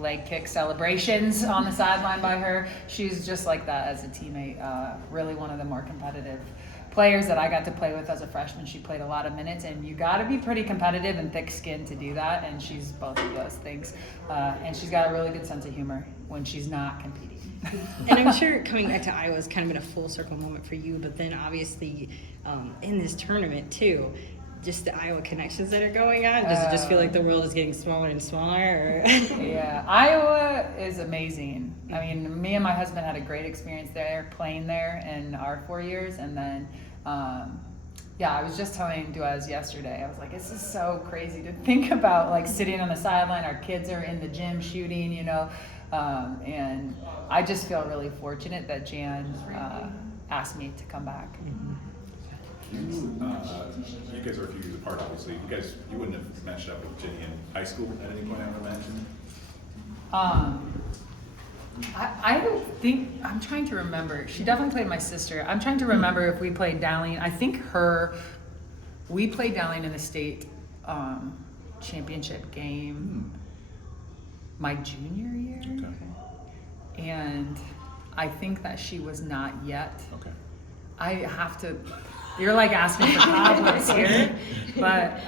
leg kick celebrations on the sideline by her. She's just like that as a teammate. Really one of the more competitive players that I got to play with as a freshman. She played a lot of minutes, and you got to be pretty competitive and thick-skinned to do that, and she's both of those things. And she's got a really good sense of humor when she's not competing. And I'm sure coming back to Iowa has kind of been a full circle moment for you, but then obviously in this tournament too, just the Iowa connections that are going on, does it just feel like the world is getting smaller and smaller? Or? Yeah, Iowa is amazing. I mean, me and my husband had a great experience there, playing there in our 4 years, and then I was just telling Duaz yesterday, I was like, this is so crazy to think about, like sitting on the sideline, our kids are in the gym shooting, and I just feel really fortunate that Jan asked me to come back. Mm-hmm. You guys are a few years apart, obviously. You wouldn't have matched up with Jenny in high school at any point, I would imagine? I don't think, I'm trying to remember. She definitely played my sister. I'm trying to remember if we played Dowling. I think we played Dowling in the state championship game my junior year. Okay. And I think that she was not yet. Okay. I have to, you're like asking for cobwebs here, but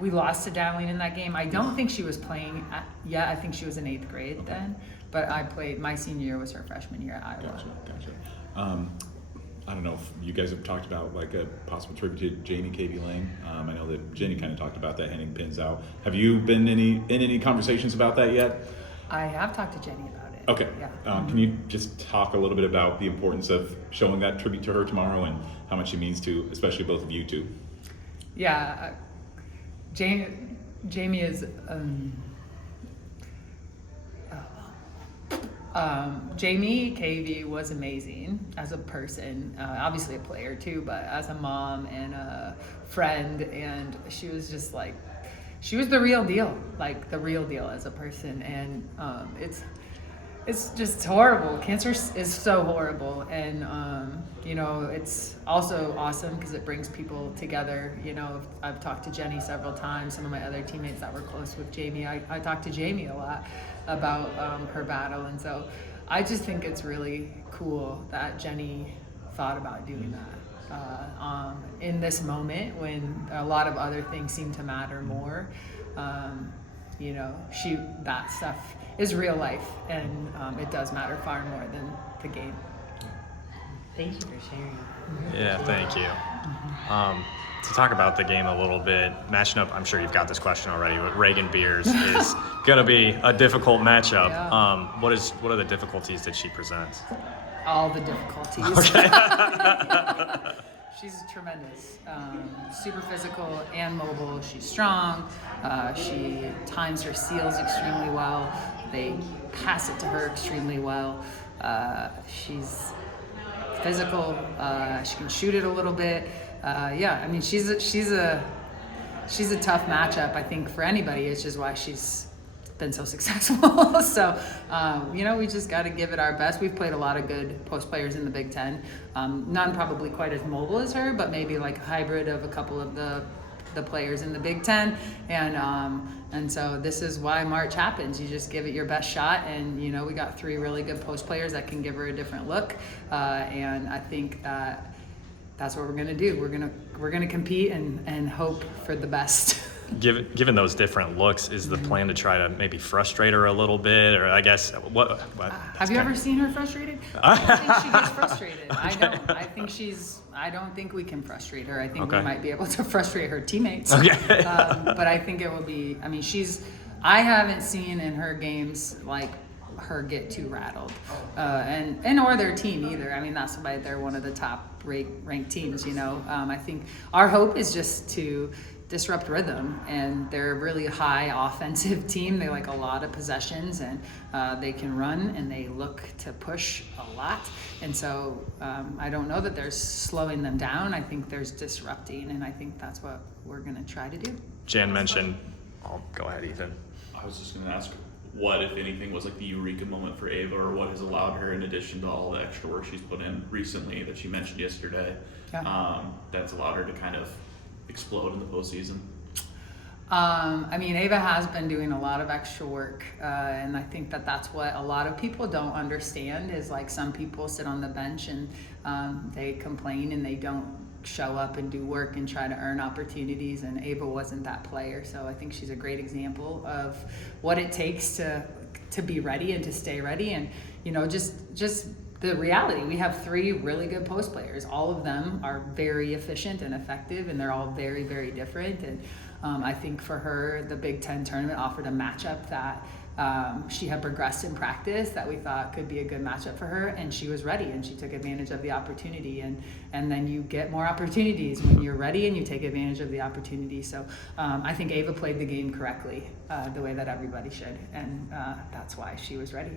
we lost to Dowling in that game. I don't think she was playing yet. I think she was in 8th grade then. But I played, my senior year was her freshman year at Iowa. Gotcha. I don't know if you guys have talked about like a possible tribute to Jamie Cavey-Lang. I know that Jenny kind of talked about that, handing pins out. Have you been in any conversations about that yet? I have talked to Jenny about it. Okay. Yeah. Can you just talk a little bit about the importance of showing that tribute to her tomorrow and how much it means to, especially both of you two? Yeah. Jamie is... Jamie Cavey was amazing as a person, obviously a player too, but as a mom and a friend, and she was just like, she was the real deal as a person, and it's just horrible. Cancer is so horrible, and it's also awesome because it brings people together. I've talked to Jenny several times. Some of my other teammates that were close with Jamie, I talked to Jamie a lot about her battle, and so I just think it's really cool that Jenny thought about doing that in this moment when a lot of other things seem to matter more. That stuff is real life, and it does matter far more than the game. Thank you for sharing. Yeah, thank you. To talk about the game a little bit, matching up, I'm sure you've got this question already, but Reagan Beers is going to be a difficult matchup. Yeah. What are the difficulties that she presents? All the difficulties. Okay. She's tremendous, super physical and mobile. She's strong. She times her seals extremely well. They pass it to her extremely well. She's physical. She can shoot it a little bit. She's a tough matchup, I think, for anybody. It's just why she's been so successful. So, we just got to give it our best. We've played a lot of good post players in the Big Ten. None probably quite as mobile as her, but maybe like a hybrid of a couple of the players in the Big Ten. And so this is why March happens. You just give it your best shot, and we got 3 really good post players that can give her a different look. And I think that's what we're gonna do. We're gonna compete and hope for the best. Given those different looks, is the plan to try to maybe frustrate her a little bit, or I guess what have you ever seen her frustrated? I don't think she gets frustrated. Okay. I don't think we can frustrate her. I think we might be able to frustrate her teammates. Okay. But I think it will be. I mean, I haven't seen in her games like her get too rattled, and or their team either. I mean, that's why they're one of the top ranked teams. I think our hope is just to disrupt rhythm, and they're a really high offensive team. They like a lot of possessions, and they can run, and they look to push a lot. And so I don't know that there's slowing them down. I think there's disrupting, and I think that's what we're going to try to do. Jan mentioned, go ahead, Ethan. I was just going to ask what, if anything, was like the eureka moment for Ava, or what has allowed her, in addition to all the extra work she's put in recently that she mentioned yesterday, that's allowed her to kind of explode in the postseason? I mean, Ava has been doing a lot of extra work, and I think that that's what a lot of people don't understand is like some people sit on the bench and they complain and they don't show up and do work and try to earn opportunities, and Ava wasn't that player. So I think she's a great example of what it takes to be ready and to stay ready. And, you know, just the reality, we have 3 really good post players. All of them are very efficient and effective, and they're all very, very different. And I think for her, the Big Ten tournament offered a matchup that she had progressed in practice that we thought could be a good matchup for her, and she was ready and she took advantage of the opportunity. And then you get more opportunities when you're ready and you take advantage of the opportunity. So I think Ava played the game correctly, the way that everybody should, and that's why she was ready.